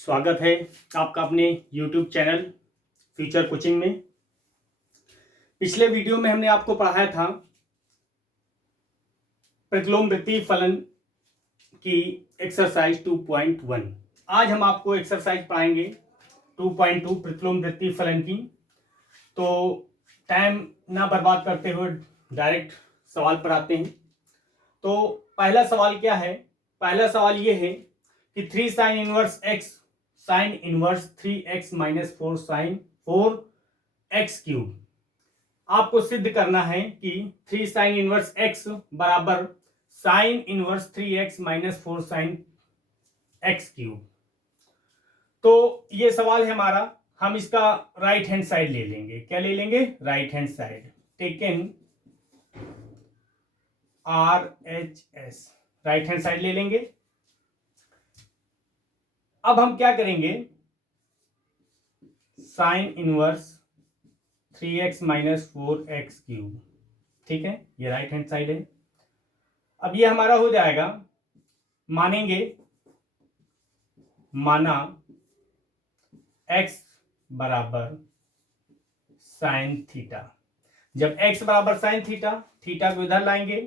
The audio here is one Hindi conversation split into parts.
स्वागत है आपका अपने YouTube चैनल फ्यूचर कोचिंग में। पिछले वीडियो में हमने आपको पढ़ाया था प्रतिलोम वृत्तीय फलन की एक्सरसाइज 2.1। आज हम आपको एक्सरसाइज पढ़ाएंगे 2.2 प्रतिलोम वृत्तीय फलन की। तो टाइम ना बर्बाद करते हुए डायरेक्ट सवाल पर आते हैं। तो पहला सवाल क्या है? पहला सवाल ये है कि 3 sine inverse x sine inverse 3x minus 4 sine 4x cube. आपको सिद्ध करना है कि 3 साइन इनवर्स x बराबर sine inverse 3x minus 4 sine x cube. तो ये सवाल है हमारा। हम इसका राइट हैंड साइड ले लेंगे। क्या ले लेंगे? Right hand side. Taken RHS, right hand side ले लेंगे। अब हम क्या करेंगे? Sign inverse 3x minus 4x cube. ठीक है, ये राइट हैंड साइड है। अब ये हमारा हो जाएगा, मानेंगे, माना x बराबर साइन थीटा। जब x बराबर साइन थीटा, थीटा को इधर लाएंगे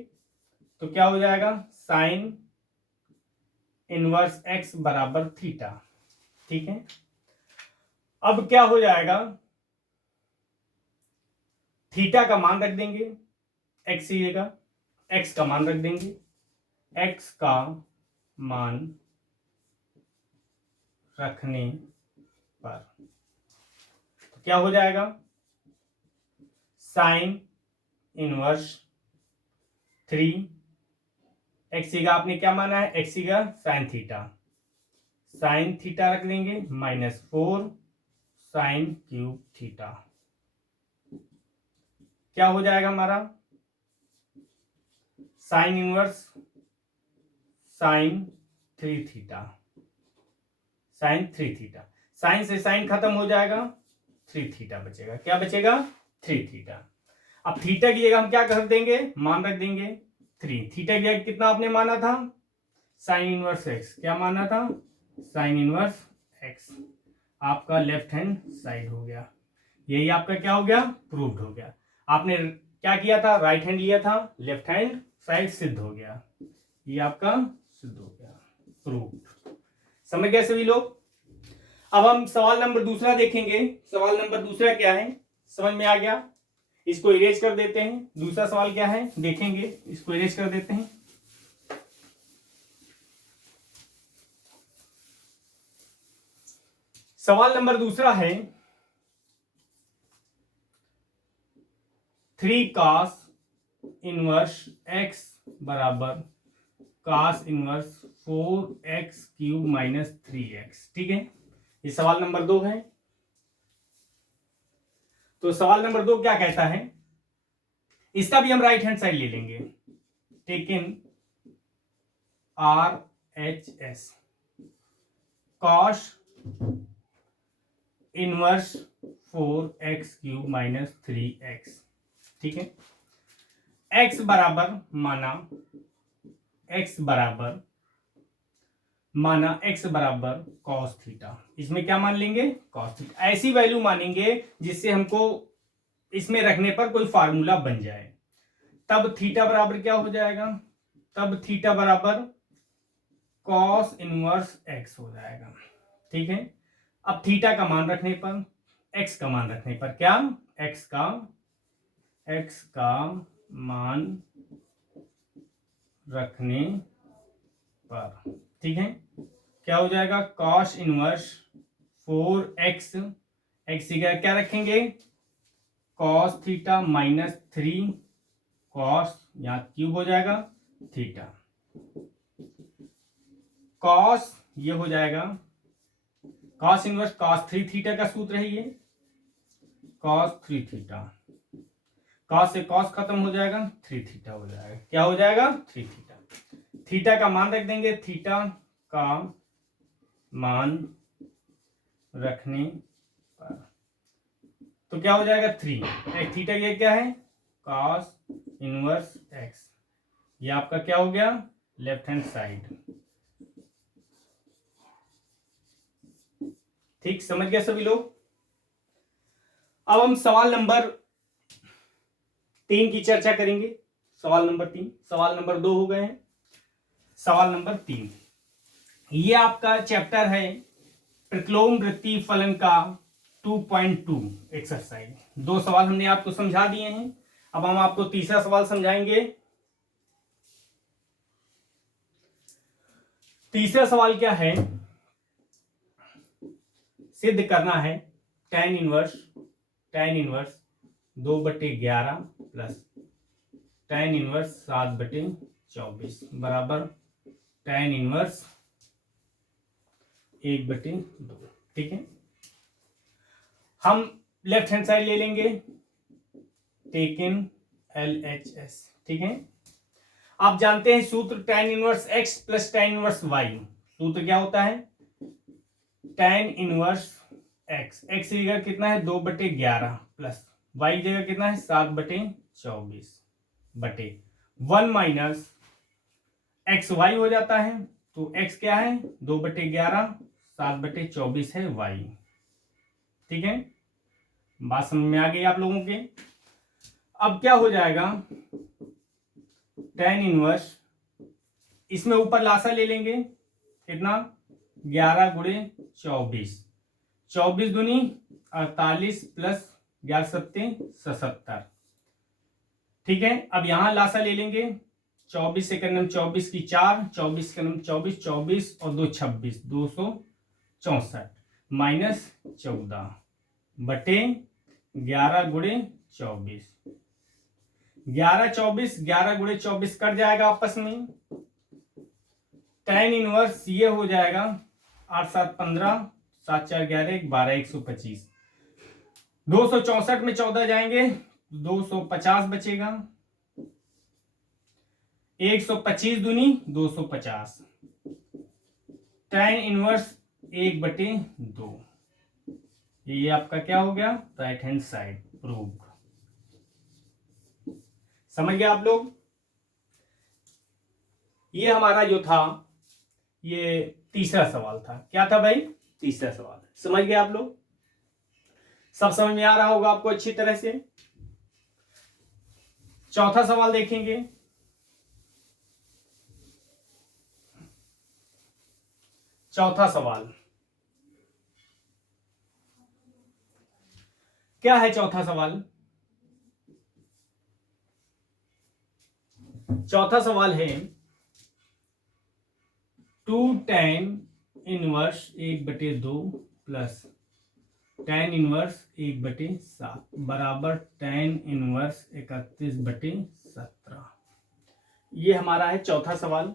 तो क्या हो जाएगा? साइन इनवर्स x बराबर थीटा। ठीक है, अब क्या हो जाएगा? थीटा का मान रख देंगे, x की जगह x का मान रख देंगे। x का मान रखने पर तो क्या हो जाएगा? साइन इनवर्स 3 x की जगह आपने क्या माना है? x की जगह साइन थीटा, साइन थीटा रख देंगे माइनस 4 साइन क्यूब थीटा। क्या हो जाएगा हमारा? Sine inverse sine 3 theta, sine 3 theta. Sine से साइन खत्म हो जाएगा, 3 थीटा बचेगा। क्या बचेगा? 3 थीटा। अब थीटा की जगह हम क्या कर देंगे? मान रख देंगे 3। थीटा की जगह कितना आपने माना था? Sign inverse x. क्या माना था? Sign inverse x. आपका लेफ्ट हैंड साइड हो गया। यही आपका क्या हो गया? प्रूव्ड हो गया। आपने क्या किया था? राइट हैंड लिया था, लेफ्ट हैंड साइड सिद्ध हो गया। ये आपका सिद्ध हो गया, प्रूव्ड। समझ गए सभी लोग? अब हम सवाल नंबर दूसरा देखेंगे। सवाल नंबर दूसरा क्या है? समझ में आ गया? इसको इरेज कर देते हैं। दूसरा सवाल क्या है देखेंगे, इसको इरेज कर देते हैं। सवाल नंबर दूसरा है 3 cos इनवर्स x बराबर cos inverse 4x cube minus 3x। ठीक है, ये सवाल नंबर 2 है। तो सवाल नंबर 2 क्या कहता है? इसका भी हम राइट हैंड साइड ले लेंगे। Taken RHS cos inverse 4x cube minus 3x। ठीक है, x बराबर माना x बराबर cos थीटा। इसमें क्या मान लेंगे? cos theta. ऐसी वैल्यू मानेंगे जिससे हमको इसमें रखने पर कोई फार्मूला बन जाए। तब थीटा बराबर क्या हो जाएगा? तब थीटा बराबर cos इनवर्स x हो जाएगा। ठीक है, अब थीटा का मान रखने पर, x का मान रखने पर क्या? x का मान रखने पर, ठीक है, क्या हो जाएगा? cos इनवर्स 4x, x की जगह क्या रखेंगे? cos थीटा माइनस 3 cos, यहां क्यूब हो जाएगा थीटा। cos ये हो जाएगा cos इनवर्स cos 3 थीटा का सूत्र है ये, cos 3 थीटा। cos से cos खत्म हो जाएगा, 3 थीटा हो जाएगा। क्या हो जाएगा? 3 थीटा। थीटा का मान रख देंगे, थीटा का मान रखने पर तो क्या हो जाएगा? 3। थीटा ये क्या है? cos inverse x। ये आपका क्या हो गया? Left hand side. ठीक, समझ गया सभी लोग। अब हम सवाल नंबर 3 की चर्चा करेंगे। सवाल नंबर 3, सवाल नंबर 2 हो गए हैं, सवाल नंबर 3। ये आपका चैप्टर है प्रतिलोम वृत्तीय फलन का 2.2 एक्सरसाइज। 2 सवाल हमने आपको समझा दिए हैं, अब हम आपको तीसरा सवाल समझाएंगे। तीसरा सवाल क्या है, सिद्ध करना है tan inverse 2/11 plus tan inverse 7/24 बराबर tan इनवर्स 1/2। ठीक है, हम लेफ्ट हैंड साइड ले लेंगे, टेक इन LHS। ठीक है, आप जानते हैं सूत्र tan inverse x plus tan inverse y। सूत्र क्या होता है, tan इनवर्स x की जगह कितना है 2/11 प्लस y की जगह कितना है 7/24 बटे 1 माइनस एक्स वाई हो जाता है। तो x क्या है 2/11, 7/24 है y। ठीक है, बात समझ में आ गई आप लोगों के। अब क्या हो जाएगा, tan इनवर्स, इसमें ऊपर लासा ले लेंगे, कितना 11 गुणे 24, 24 दूनी 48 प्लस 11 सत्ते 77। ठीक है, अब यहां लासा ले लेंगे, 24 से करना 24 की 4, 24 करना 24, 24 और 2 26, 264 माइनस 14 बटे 11 गुणे 24। 11 24, 11 गुणे 24 कट जाएगा आपस में। tan इनवर्स ये हो जाएगा 8 7 15, 7 4 11, 12 125। 264 में 14 जाएंगे 250 बचेगा, 125 दूनी 250, tan इनवर्स 1/2। ये आपका क्या हो गया, राइट हैंड साइड प्रूव्ड। समझ गए आप लोग। ये हमारा जो था ये तीसरा सवाल था। क्या था भाई, तीसरा सवाल। समझ गए आप लोग, सब समझ में आ रहा होगा आपको अच्छी तरह से। चौथा सवाल देखेंगे। चौथा सवाल क्या है, चौथा सवाल, चौथा सवाल है 2 tan inverse 1/2 plus tan inverse 1/7 बराबर tan इनवर्स 31/17। ये हमारा है चौथा सवाल,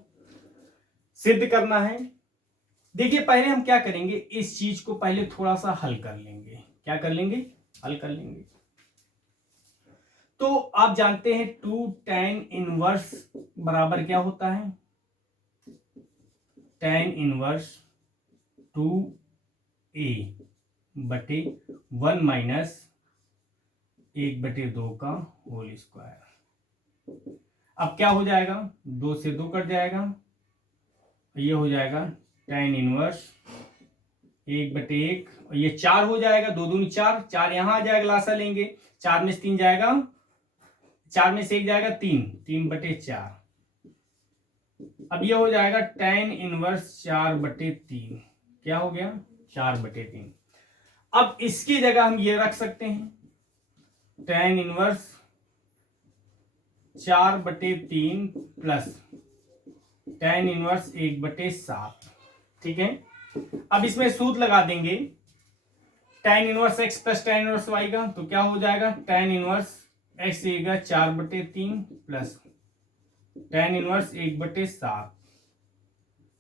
सिद्ध करना है। देखिए पहले हम क्या करेंगे, इस चीज को पहले थोड़ा सा हल कर लेंगे। क्या कर लेंगे, हल कर लेंगे। तो आप जानते हैं 2 tan इनवर्स बराबर क्या होता है, tan इनवर्स 2a बटे 1 माइनस 1/2 का होल स्क्वायर। अब क्या हो जाएगा, 2 से 2 कट जाएगा, ये हो जाएगा tan इनवर्स 1/1 और ये 4 हो जाएगा, 2 दूनी 4, 4 यहां आ जाएगा, लासा लेंगे, 4 में से 3 जाएगा, 4 में से 1 जाएगा 3, 3/4। अब ये हो जाएगा tan इनवर्स 4/3। क्या हो गया, 4/3। अब इसकी जगह हम ये रख सकते हैं, tan inverse 4/3 plus tan inverse 1/7। ठीक है, अब इसमें सूत्र लगा देंगे tan inverse x plus tan inverse y का। तो क्या हो जाएगा, tan inverse x 4/3 plus tan inverse 1/7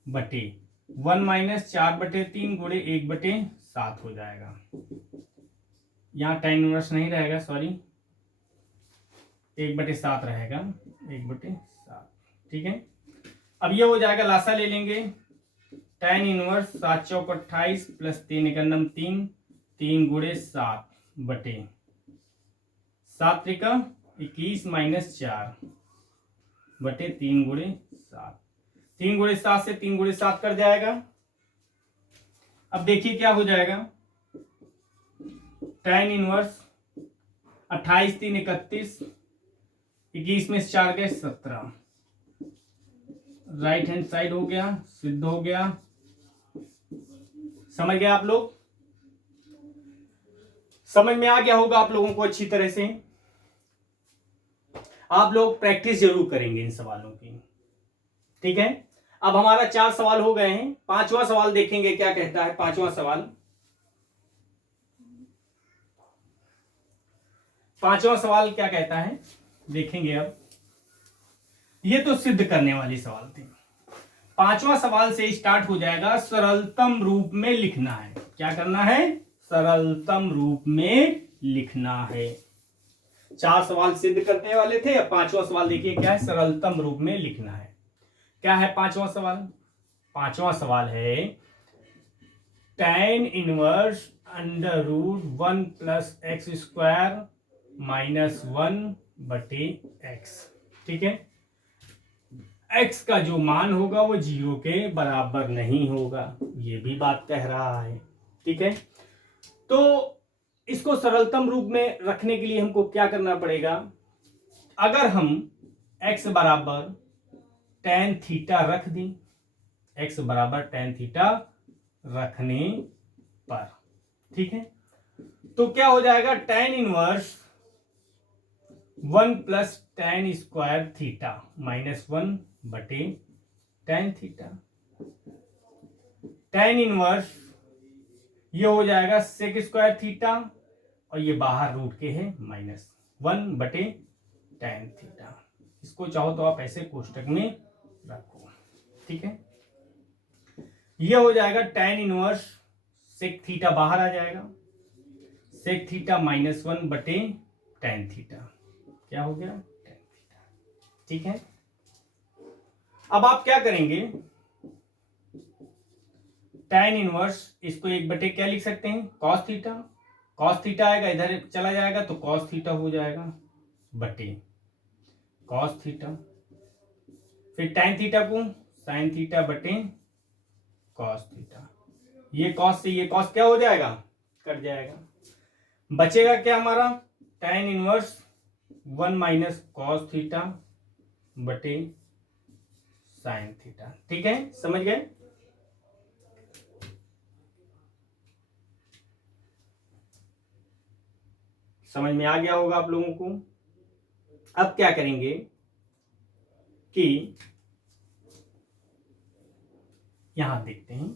बटे 1 माइनस 4/3 गुणे 1/7 हो जाएगा। यहाँ tan इनवर्स नहीं रहेगा, सॉरी, 1/7 रहेगा, 1/7। ठीक है, अब ये हो जाएगा, लासा ले लेंगे, tan इनवर्स 7 चौक 28 प्लस 3 एकम 3, 3 गुणे 7 बटे 7 त्रिका 21 माइनस 4 बटे 3 गुणे 7। 3 गुणे 7 से 3 गुणे 7 कर जाएगा। अब देखिए क्या हो जाएगा, tan इनवर्स 28 3 31, 21 में से 4 गए 17, राइट हैंड साइड हो गया, सिद्ध हो गया। समझ गए आप लोग? समझ में आ गया होगा आप लोगों को अच्छी तरह से। आप लोग प्रैक्टिस जरूर करेंगे इन सवालों की, ठीक है। अब हमारा 4 सवाल हो गए हैं, 5वां सवाल देखेंगे क्या कहता है। 5वां सवाल, 5वां सवाल क्या कहता है देखेंगे। अब ये तो सिद्ध करने वाली सवाल थी। 5वां सवाल से स्टार्ट हो जाएगा, सरलतम रूप में लिखना है। क्या करना है? सरलतम रूप में लिखना है। 4 सवाल सिद्ध करने वाले थे, अब 5वां सवाल देखिए क्या है, सरलतम रूप में लिखना है। क्या है 5वां सवाल? 5वां सवाल है tan inverse under root 1 plus x square minus 1 बटे एक्स। ठीक है, x का जो मान होगा वो 0 के बराबर नहीं होगा, ये भी बात कह रहा है। ठीक है, तो इसको सरलतम रूप में रखने के लिए हमको क्या करना पड़ेगा? अगर हम x बराबर tan थीटा रख दें, x बराबर tan थीटा रखने पर, ठीक है, तो क्या हो जाएगा? tan inverse 1 plus tan square theta minus 1 बटे tan थीटा। tan इनवर्स ये हो जाएगा सेक स्क्वायर थीटा और ये बाहर रूट के है माइनस 1 बटे tan थीटा। इसको चाहो तो आप ऐसे कोष्टक में रखो। ठीक है, ये हो जाएगा tan इनवर्स सेक थीटा बाहर आ जाएगा, सेक थीटा माइनस 1 बटे tan थीटा। क्या हो गया? tan theta. ठीक है, अब आप क्या करेंगे? tan इनवर्स इसको 1 बटे क्या लिख सकते हैं? cos theta. cos थीटा आएगा, इधर चला जाएगा तो cos थीटा हो जाएगा बटे cos थीटा। फिर tan थीटा को sin थीटा बटे cos थीटा। ये cos से ये cos क्या हो जाएगा? कट जाएगा। बचेगा क्या हमारा? tan inverse 1 minus cos theta बटे sin थीटा। ठीक है, समझ गए? समझ में आ गया होगा आप लोगों को। अब क्या करेंगे कि यहां देखते हैं,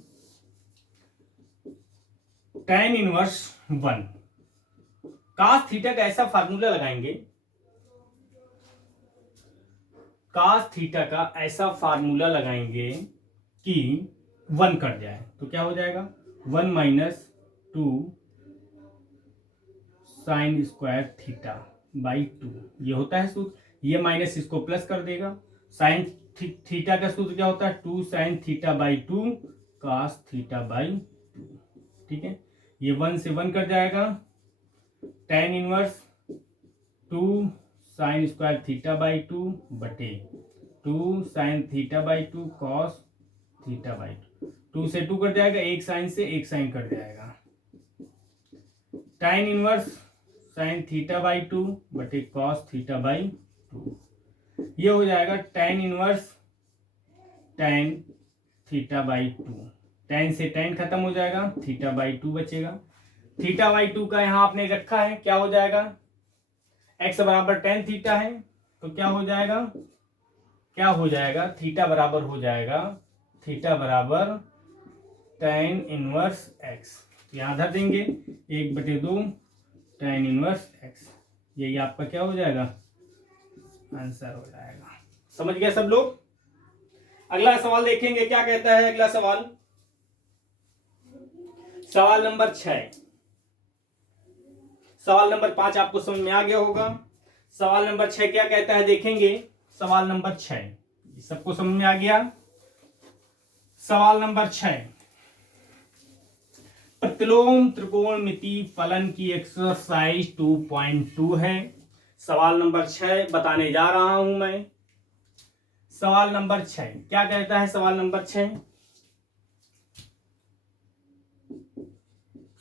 tan इनवर्स 1 cos थीटा का ऐसा फार्मूला लगाएंगे, cos थीटा का ऐसा फार्मूला लगाएंगे कि 1 कट जाए तो क्या हो जाएगा? 1 minus 2 sine square theta by 2। ये होता है सूत्र, ये माइनस इसको प्लस कर देगा। साइन थीटा का सूत्र क्या होता है? 2 sine theta by 2 cos theta by 2। ठीक है, ये 1 से 1 कट जाएगा। tan inverse 2 sine square theta by 2 बटे 2 sine theta by 2 cos theta by 2 से 2 कट जाएगा, एक साइन से एक साइन कट जाएगा। tan inverse sine theta by 2 बटे cos थीटा बाई 2। ये हो जाएगा tan inverse tan theta by 2। tan से tan खत्म हो जाएगा, थीटा बाई 2 बचेगा। थीटा बाई 2 का यहां आपने रखा है, क्या हो जाएगा? x बराबर tan थीटा है तो क्या हो जाएगा? क्या हो जाएगा? थीटा बराबर हो जाएगा, थीटा बराबर tan इनवर्स x। यहां धर देंगे 1 बटे 2 tan इनवर्स x। यही आपका क्या हो जाएगा? आंसर हो जाएगा। समझ गए सब लोग? अगला सवाल देखेंगे क्या कहता है। अगला सवाल, सवाल नंबर 6। सवाल नंबर 5 आपको समझ में आ गया होगा। सवाल नंबर 6 क्या कहता है देखेंगे। सवाल नंबर 6 सबको समझ में आ गया। सवाल नंबर 6, प्रतिलोम त्रिकोणमिति फलन की एक्सरसाइज 2.2 है। सवाल नंबर 6 बताने जा रहा हूं मैं। सवाल नंबर 6 क्या कहता है? सवाल नंबर 6,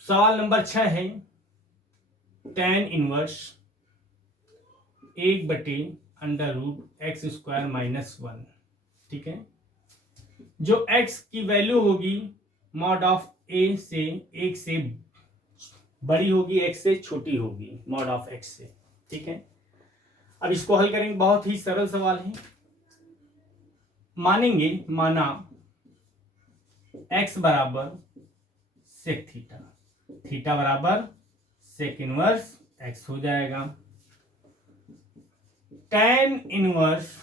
सवाल नंबर 6 है tan इनवर्स 1/√x² - 1, ठीक है। जो x की वैल्यू होगी मॉड ऑफ a से 1 से बड़ी होगी, x से छोटी होगी मॉड ऑफ x से, ठीक है। अब इसको हल करेंगे, बहुत ही सरल सवाल है। माना x बराबर सेक थीटा, थीटा बराबर सेक इनवर्स x हो जाएगा। tan इनवर्स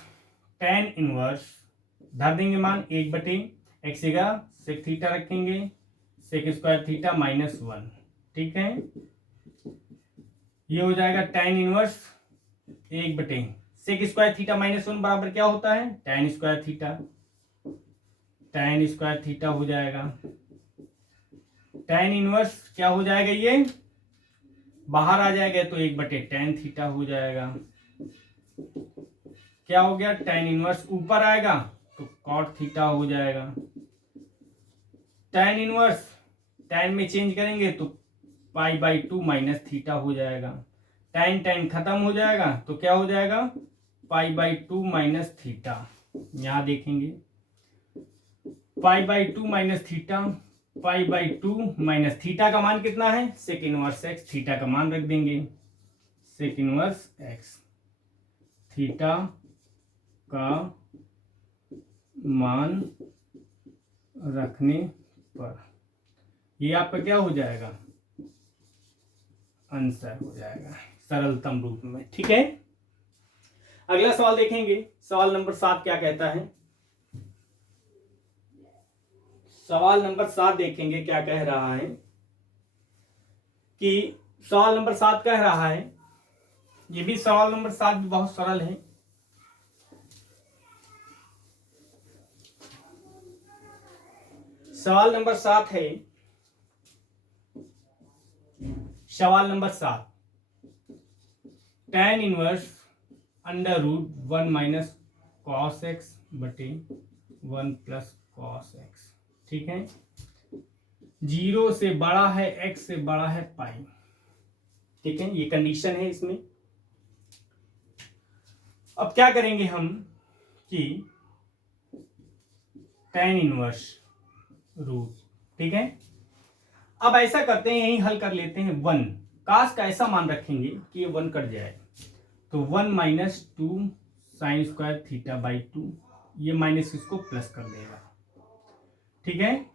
धर देंगे मान 1/x का सेक थीटा रखेंगे, सेक स्क्वायर थीटा -1, ठीक है। ये हो जाएगा tan inverse 1/, sec square theta -1 बराबर क्या होता है, tan square theta, tan square theta हो जाएगा। tan इनवर्स क्या हो जाएगा, ये बाहर आ जाएगा तो 1/tan थीटा हो जाएगा। क्या हो गया, tan इनवर्स ऊपर आएगा तो cot थीटा हो जाएगा। tan इनवर्स tan में चेंज करेंगे तो π/2 माइनस थीटा हो जाएगा। tan खत्म हो जाएगा तो क्या हो जाएगा, π/2 माइनस थीटा। यहां देखेंगे π/2 माइनस थीटा, π/2 माइनस थीटा का मान कितना है, सेक इनवर्स x, थीटा का मान रख देंगे सेक इनवर्स x, थीटा का मान रखने पर ये आपका क्या हो जाएगा, आंसर हो जाएगा सरलतम रूप में, ठीक है। अगला सवाल देखेंगे, सवाल नंबर 7 क्या कहता है। सवाल नंबर 7 देखेंगे क्या कह रहा है कि सवाल नंबर 7 कह रहा है, ये भी सवाल नंबर 7 भी बहुत सरल है। सवाल नंबर 7 है, सवाल number 7, tan inverse √1 - cos x बटे 1 + cos x, ठीक है। 0 से बड़ा है x से बड़ा है पाई, ठीक है, ये कंडीशन है इसमें। अब क्या करेंगे हम कि tan इनवर्स रूट, ठीक है। अब ऐसा करते हैं, यही हल कर लेते हैं। 1 काश का ऐसा मान रखेंगे कि ये 1 कट जाए तो 1 - 2 sin स्क्वायर थीटा/2, ये माइनस इसको प्लस कर देगा, ठीक है।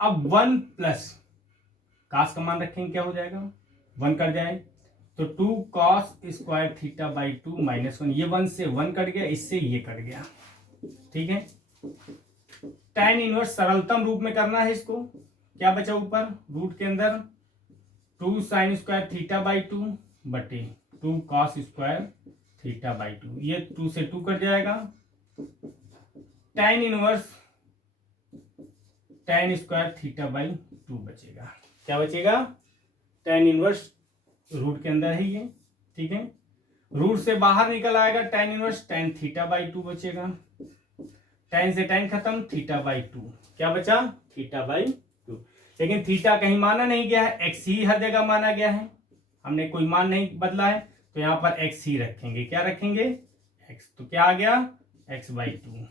अब 1 प्लस काश का मान रखेंगे क्या हो जाएगा, 1 कट जाए तो 2 cos स्क्वायर थीटा/2 -1, ये 1 से 1 कट गया, इससे ये कट गया, ठीक है। tan इनवर्स सरलतम रूप में करना है इसको, क्या बचा ऊपर रूट के अंदर 2 sin स्क्वायर थीटा/2 बटे 2 cos स्क्वायर थीटा/2, ये 2 से 2 कट जाएगा। tan इनवर्स tan स्क्वायर थीटा/2 बचेगा, क्या बचेगा, tan इनवर्स रूट के अंदर है ये, ठीक है। रूट से बाहर निकल आएगा tan इनवर्स tan थीटा/2 बचेगा, tan से tan खत्म, थीटा/2 क्या बचा, थीटा/2। लेकिन थीटा कहीं माना नहीं गया है, x ही हर जगह माना गया है, हमने कोई मान नहीं बदला है, तो यहां पर x ही रखेंगे, क्या रखेंगे x, तो क्या आ गया x/2,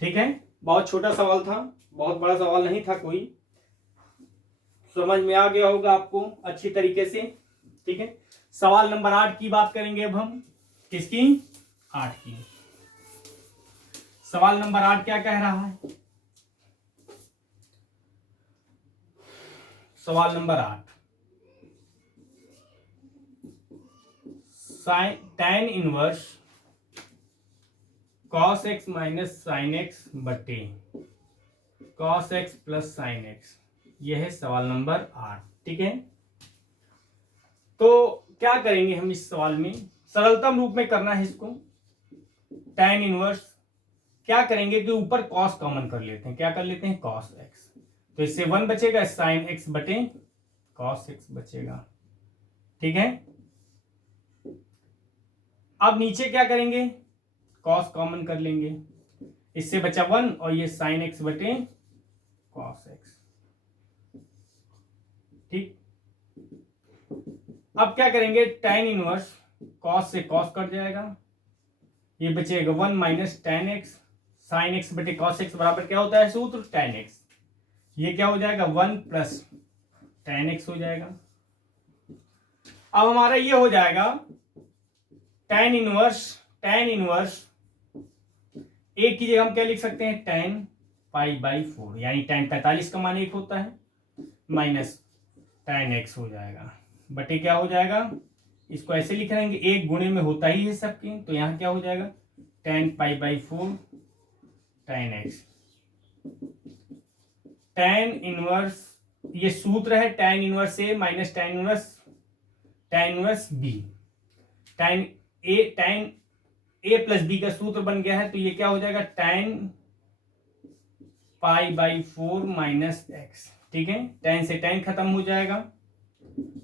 ठीक है। बहुत छोटा सवाल था, बहुत बड़ा सवाल नहीं था कोई, समझ में आ गया होगा आपको अच्छी तरीके से, ठीक है। सवाल नंबर 8 की बात करेंगे अब हम, किसकी, 8 की। सवाल नंबर 8 क्या कह रहा है, सवाल number 8, tan inverse cos x - sin x बटे cos x + sin x, यह है सवाल नंबर 8, ठीक है। तो क्या करेंगे हम इस सवाल में, सरलतम रूप में करना है इसको। tan इनवर्स क्या करेंगे कि ऊपर cos कॉमन कर लेते हैं, क्या कर लेते हैं cos x, तो इससे 1 बचेगा, sin x बटे cos x बचेगा, ठीक है। अब नीचे क्या करेंगे, cos कॉमन कर लेंगे, इससे बचा 1 और ये sin x बटे cos x, ठीक। अब क्या करेंगे, tan इनवर्स cos से cos कट जाएगा, ये बचेगा 1 minus tan x, sin x बटे cos x बराबर क्या होता है सूत्र, tan x। ये क्या हो जाएगा 1 प्लस tan x हो जाएगा। अब हमारा ये हो जाएगा tan इनवर्स एक की जगह हम क्या लिख सकते हैं, tan π/4, यानी tan 45 का मान 1 होता है, माइनस tan x हो जाएगा बटे क्या हो जाएगा, इसको ऐसे लिख लेंगे, एक गुणे में होता ही है सबके, तो यहां क्या हो जाएगा tan π/4 tan x। tan inverse ये सूत्र है, tan inverse A minus tan inverse B, tan A plus B का सूत्र बन गया है, तो ये क्या हो जाएगा tan π/4 माइनस एक्स। ठीक है, tan से tan खत्म हो जाएगा,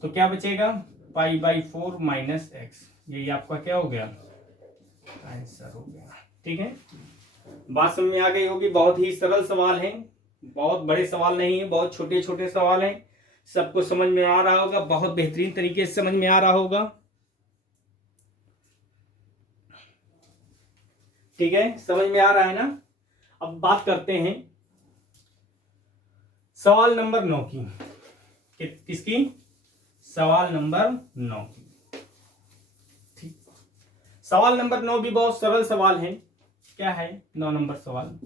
तो क्या बचेगा π/4 माइनस एक्स। यही आपका क्या हो गया, आंसर हो गया। ठीक है, बात समझ में आ गई होगी। बहुत ही सरल सवाल है, बहुत बड़े सवाल नहीं है, बहुत छोटे छोटे सवाल हैं, सबको समझ में आ रहा होगा, बहुत बेहतरीन तरीके से समझ में आ रहा होगा। ठीक है, समझ में आ रहा है ना। अब बात करते हैं सवाल नंबर 9 की। किसकी, सवाल नंबर 9 की। ठीक, सवाल नंबर 9 भी बहुत सरल सवाल है। क्या है 9 नंबर सवाल,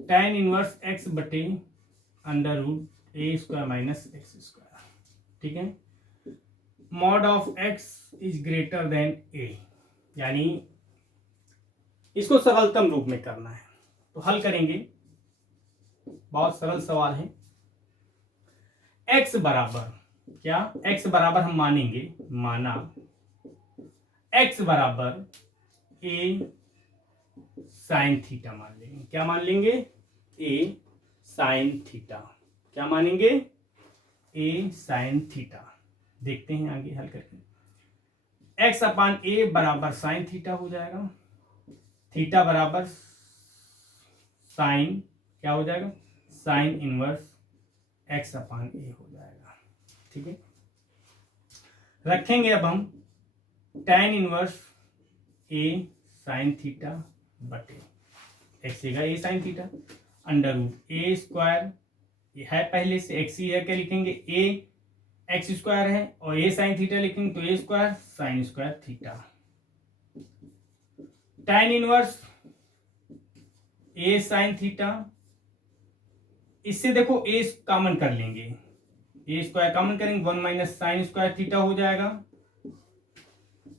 tan इनवर्स x बटे under root a square minus x square. ठीक है, mod of x is greater than a, यानी इसको सरलतम रूप में करना है, तो हल करेंगे। बहुत सरल सवाल है। x बराबर क्या, x बराबर हम मानेंगे, माना x बराबर a साइन थीटा मान लेंगे। क्या मान लेंगे, a साइन थीटा। क्या मानेंगे, a साइन थीटा। देखते हैं आगे हल करके। x अपान a बराबर साइन थीटा हो जाएगा, थीटा बराबर साइन क्या हो जाएगा, sine inverse x upon a हो जाएगा। ठीक है, रखेंगे अब हम tan inverse a sine theta बटे x देगा a sine theta under root a square, ये है पहले से x ही है, क्या लिखेंगे a एक्स स्क्वायर है, और a साइन थीटा लिखेंगे तो a square sine square theta. tan inverse a sine theta, इससे देखो a कॉमन कर लेंगे, a स्क्वायर कॉमन करेंगे, 1 माइनस साइन स्क्वायर थीटा हो जाएगा।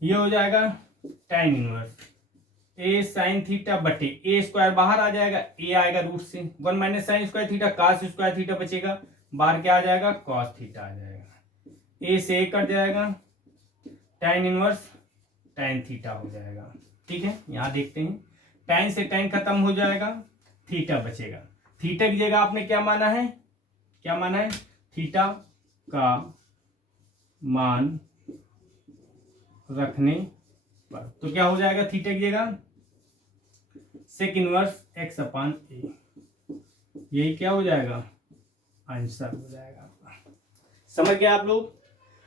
ये हो जाएगा tan inverse a sine theta बटे a स्क्वायर बाहर आ जाएगा, a आएगा रूट से, 1 minus sine square theta cos square theta बचेगा, बाहर क्या आ जाएगा कॉस थीटा आ जाएगा, a से a कट जाएगा, tan इनवर्स tan थीटा हो जाएगा। ठीक है, यहां देखते हैं tan से tan खत्म हो जाएगा, थीटा बचेगा। थीटा की जगह आपने क्या माना है, क्या माना है, थीटा का मान रखने पर, तो क्या हो जाएगा थीटा की जगह sec inverse x upon a, यही क्या हो जाएगा आंसर हो जाएगा आपका। समझ गए आप लोग,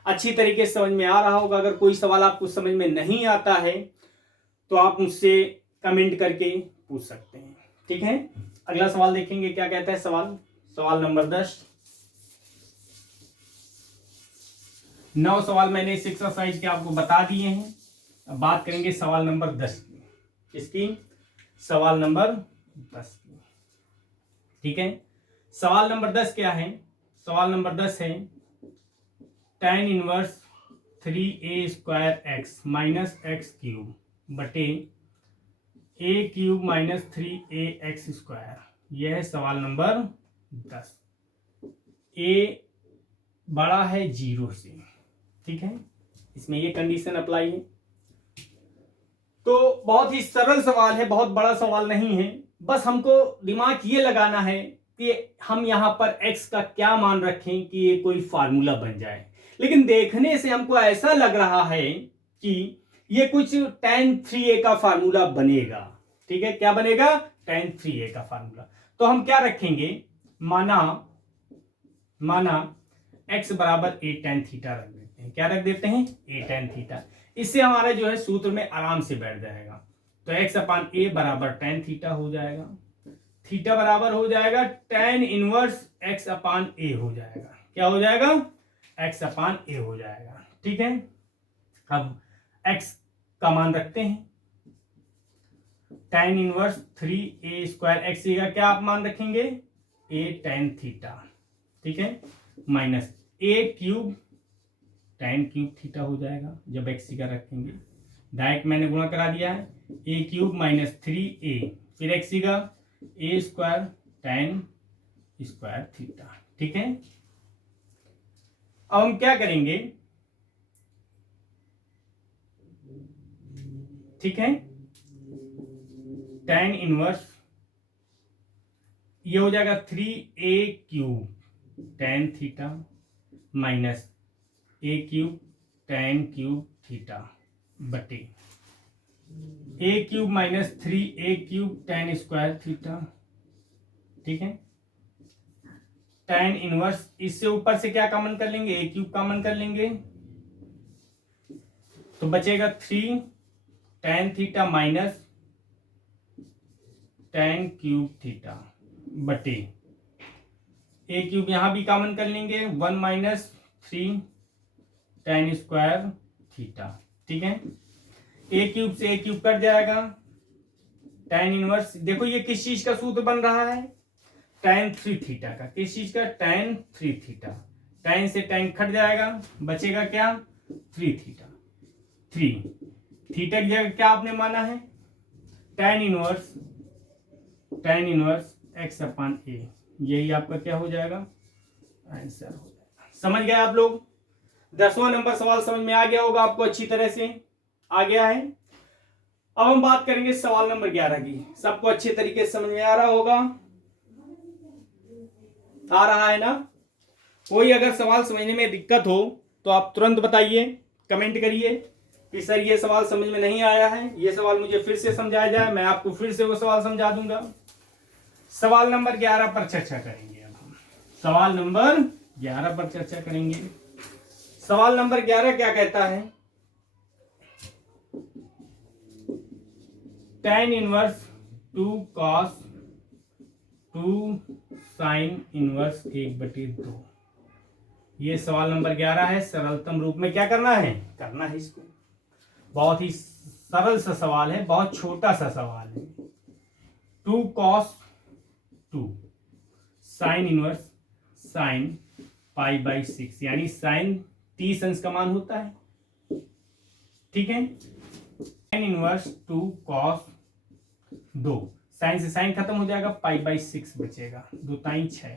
अच्छी तरीके से समझ में आ रहा होगा। अगर कोई सवाल आपको समझ में नहीं आता है तो आप मुझसे कमेंट करके पूछ सकते हैं। ठीक है, अगला सवाल देखेंगे क्या कहता है सवाल नंबर 10। 9 सवाल मैंने इस एक्सरसाइज के आपको बता दिए हैं। अब बात करेंगे सवाल नंबर 10 की। किसकी, सवाल नंबर 10 की। ठीक है, सवाल नंबर 10 क्या है, सवाल नंबर 10 है tan inverse 3a square x minus x cube बटे a cube minus 3a x square. यह है सवाल नंबर 10। a बड़ा है 0 से, ठीक है, इसमें ये कंडीशन अप्लाई है। तो बहुत ही सरल सवाल है, बहुत बड़ा सवाल नहीं है। बस हमको दिमाग ये लगाना है कि हम यहाँ पर x का क्या मान रखें कि ये कोई फार्मूला बन जाए। लेकिन देखने से हमको ऐसा लग रहा है कि ये कुछ tan 3a का फार्मूला बनेगा। ठीक है, क्या बनेगा, tan 3a का फार्मूला। तो हम क्या रखेंगे, माना x बराबर a tan थीटा रख देते हैं। क्या रख देते हैं? a tan theta. इससे हमारा जो है सूत्र में आराम से बैठ जाएगा। तो x अपान a बराबर tan थीटा हो जाएगा। थीटा बराबर हो जाएगा tan inverse x upon a हो जाएगा। क्या हो जाएगा? x अपान a हो जाएगा। ठीक है, अब x का मान रखते हैं। tan inverse 3a square x का क्या आप मान रखेंगे? a tan theta. ठीक है, minus a cube tan cube theta हो जाएगा जब x का रखेंगे। डायरेक्ट मैंने गुणा करा दिया है। a क्यूब माइनस 3a, फिर x का a square tan square theta. ठीक है, अब हम क्या करेंगे? ठीक है, tan इनवर्स ये हो जाएगा 3a cube tan theta minus a cube tan cube theta बटे a cube minus 3a cube tan square theta. ठीक है, tan इनवर्स इससे ऊपर से क्या कॉमन कर लेंगे? a क्यूब कॉमन कर लेंगे तो बचेगा 3 tan theta minus tan cube theta बटे a क्यूब यहां भी कॉमन कर लेंगे 1 माइनस 3 tan स्क्वायर थीटा। ठीक है, a क्यूब से a क्यूब कट जाएगा। tan इनवर्स देखो ये किस चीज का सूत्र बन रहा है? tan 3 थीटा का। किस चीज का? tan 3 theta. tan से tan कट जाएगा, बचेगा क्या? 3 थीटा। 3 थीटा की जगह क्या आपने माना है? tan inverse x upon a। यही आपका क्या हो जाएगा? आंसर हो जाएगा। समझ गए आप लोग? 10वां नंबर सवाल समझ में आ गया होगा आपको, अच्छी तरह से आ गया है। अब हम बात करेंगे सवाल नंबर 11 की। सबको अच्छे तरीके से समझ में आ रहा होगा? आ रहा है ना? कोई अगर सवाल समझने में दिक्कत हो तो आप तुरंत बताइए, कमेंट करिए कि सर ये सवाल समझ में नहीं आया है, ये सवाल मुझे फिर से समझाया जाए। मैं आपको फिर से वो सवाल समझा दूंगा। सवाल नंबर 11 पर चर्चा करेंगे। अब हम सवाल नंबर 11 पर चर्चा करेंगे। सवाल नंबर 11 क्या कहता है? tan inverse 2 cos 2 sin inverse 1/2। ये सवाल नंबर 11 है। सरलतम रूप में क्या करना है? करना है इसको। बहुत ही सरल सा सवाल है, बहुत छोटा सा सवाल है। 2 cos 2 साइन इनवर्स साइन π/6 यानी साइन 30 अंश का मान होता है। ठीक है, साइन इनवर्स 2 cos 2, साइन से साइन खत्म हो जाएगा, π/6 बचेगा, 2 ताई 6।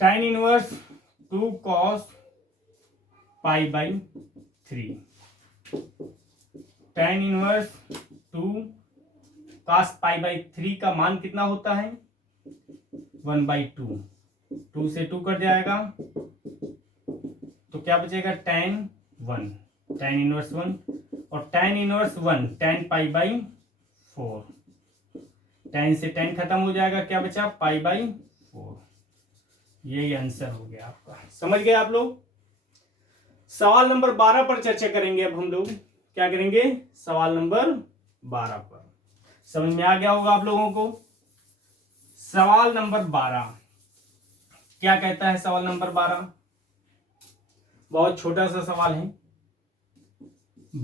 tan inverse 2 cos π/3, tan inverse 2 cos π/3 का मान कितना होता है? 1/2। 2 से 2 कट जाएगा तो क्या बचेगा? tan 1, tan इनवर्स 1 और tan इनवर्स 1 tan π/4। tan से tan खत्म हो जाएगा, क्या बचा? π/4। यही आंसर हो गया आपका। समझ गए आप लोग? सवाल नंबर 12 पर चर्चा करेंगे। अब हम लोग क्या करेंगे? सवाल नंबर 12 पर। समझ में आ गया होगा आप लोगों को? सवाल नंबर 12 क्या कहता है? सवाल नंबर 12 बहुत छोटा सा सवाल है।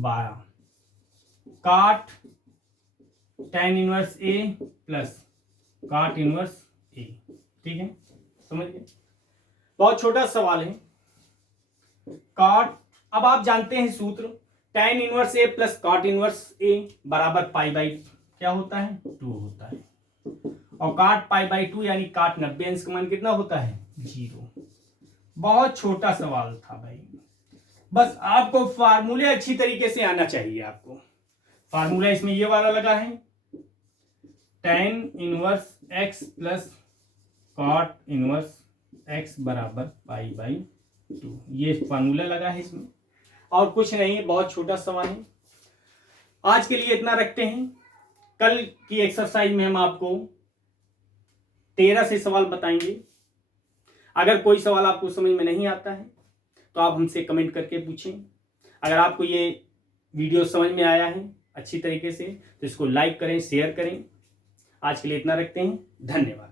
12 काट tan इनवर्स a प्लस काट इनवर्स a। ठीक है, समझ गए? बहुत छोटा सवाल है। काट, अब आप जानते हैं सूत्र, tan इनवर्स a प्लस काट इनवर्स a बराबर क्या होता है? 2 होता है। और काट π/2 यानी काट 90 अंश का मान कितना होता है? 0। बहुत छोटा सवाल था भाई, बस आपको फार्मूले अच्छी तरीके से आना चाहिए। आपको फार्मूला इसमें ये वाला लगा है, tan इनवर्स x प्लस काट इनवर्स x बराबर π/2। ये फार्मूला लगा है इसमें, और कुछ नहीं है। बहुत छोटा सवाल है। आज के लिए इतना रखते हैं। कल की एक्सरसाइज में हम आपको 13 से सवाल बताएंगे। अगर कोई सवाल आपको समझ में नहीं आता है तो आप हमसे कमेंट करके पूछें। अगर आपको ये वीडियो समझ में आया है अच्छी तरीके से तो इसको लाइक करें, शेयर करें। आज के लिए इतना रखते हैं। धन्यवाद।